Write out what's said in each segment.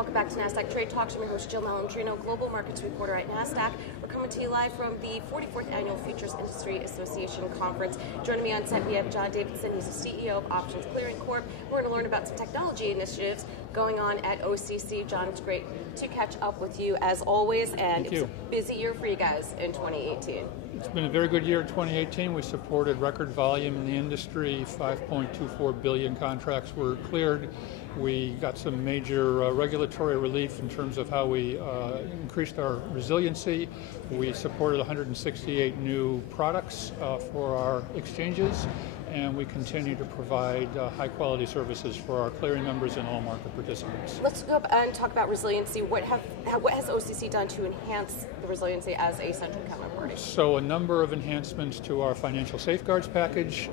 welcome back to Nasdaq Trade Talks. I'm your host, Jill Malandrino, Global Markets Reporter at Nasdaq. We're coming to you live from the 44th Annual Futures Industry Association Conference. Joining me on set, we have John Davidson. He's the CEO of Options Clearing Corp. We're going to learn about some technology initiatives going on at OCC. John, it's great to catch up with you as always, and it was a busy year for you guys in 2018. It's been a very good year in 2018. We supported record volume in the industry. 5.24 billion contracts were cleared. We got some major regulatory relief in terms of how we increased our resiliency. We supported 168 new products for our exchanges, and we continue to provide high-quality services for our clearing members and all market participants. Let's go up and talk about resiliency. What has OCC done to enhance the resiliency as a central counterparty? So a number of enhancements to our financial safeguards package.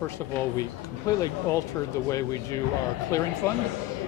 First of all, we completely altered the way we do our clearing fund,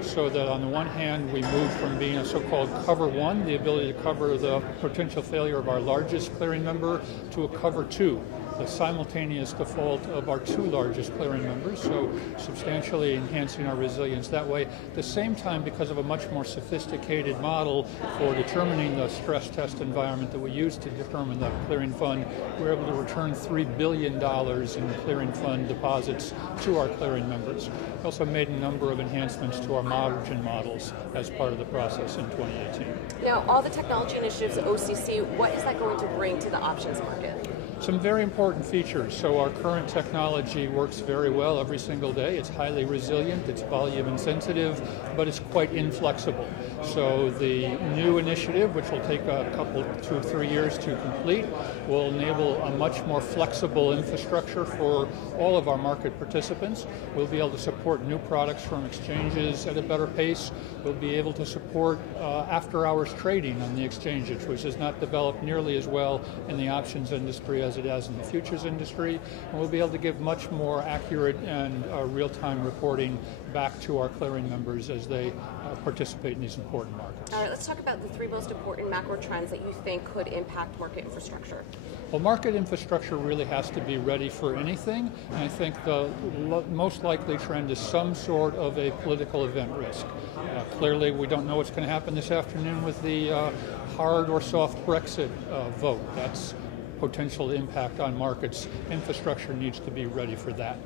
so that on the one hand, we moved from being a so-called cover one, the ability to cover the potential failure of our largest clearing member, to a cover two, the simultaneous default of our two largest clearing members, so substantially enhancing our resilience that way. At the same time, because of a much more sophisticated model for determining the stress test environment that we use to determine the clearing fund, we're able to return $3 billion in clearing fund deposits to our clearing members. We also made a number of enhancements to our margin models as part of the process in 2018. Now, all the technology initiatives at OCC, what is that going to bring to the options market? Some very important features. So our current technology works very well every single day. It's highly resilient, it's volume insensitive, but it's quite inflexible. So the new initiative, which will take a couple, 2 or 3 years to complete, will enable a much more flexible infrastructure for all of our market participants. We'll be able to support new products from exchanges at a better pace. We'll be able to support after-hours trading on the exchanges, which is not developed nearly as well in the options industry as it has in the futures industry, and we'll be able to give much more accurate and real-time reporting back to our clearing members as they participate in these important markets. All right, let's talk about the 3 most important macro trends that you think could impact market infrastructure. Well, market infrastructure really has to be ready for anything, and I think the most likely trend is some sort of a political event risk. Clearly, we don't know what's going to happen this afternoon with the hard or soft Brexit vote. That's potential impact on markets. Infrastructure needs to be ready for that.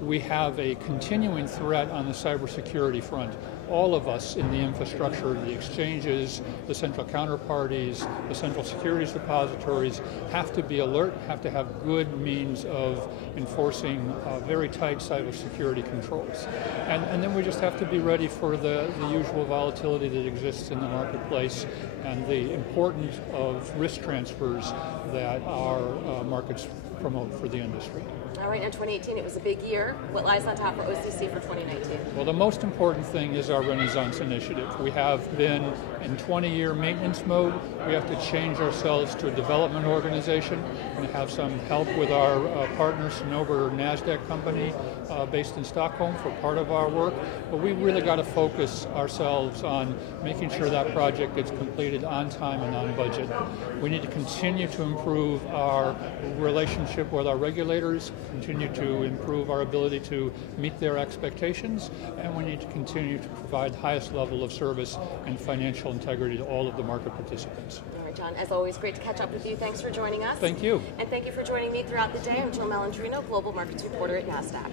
We have a continuing threat on the cybersecurity front. All of us in the infrastructure, the exchanges, the central counterparties, the central securities depositories have to be alert, have to have good means of enforcing very tight cybersecurity controls. And then we just have to be ready for the usual volatility that exists in the marketplace and the importance of risk transfers that our markets promote for the industry. All right, in 2018, it was a big year. What lies on top for OCC for 2019? Well, the most important thing is our Renaissance initiative. We have been in 20-year maintenance mode. We have to change ourselves to a development organization and have some help with our partner, Sonova Nasdaq company, based in Stockholm for part of our work. But we really got to focus ourselves on making sure that project gets completed on time and on budget. We need to continue to improve our relationship with our regulators, continue to improve our ability to meet their expectations, and we need to continue to provide the highest level of service and financial integrity to all of the market participants. All right, John, as always, great to catch up with you. Thanks for joining us. Thank you. And thank you for joining me throughout the day. I'm Jill Malandrino, Global Markets Reporter at Nasdaq.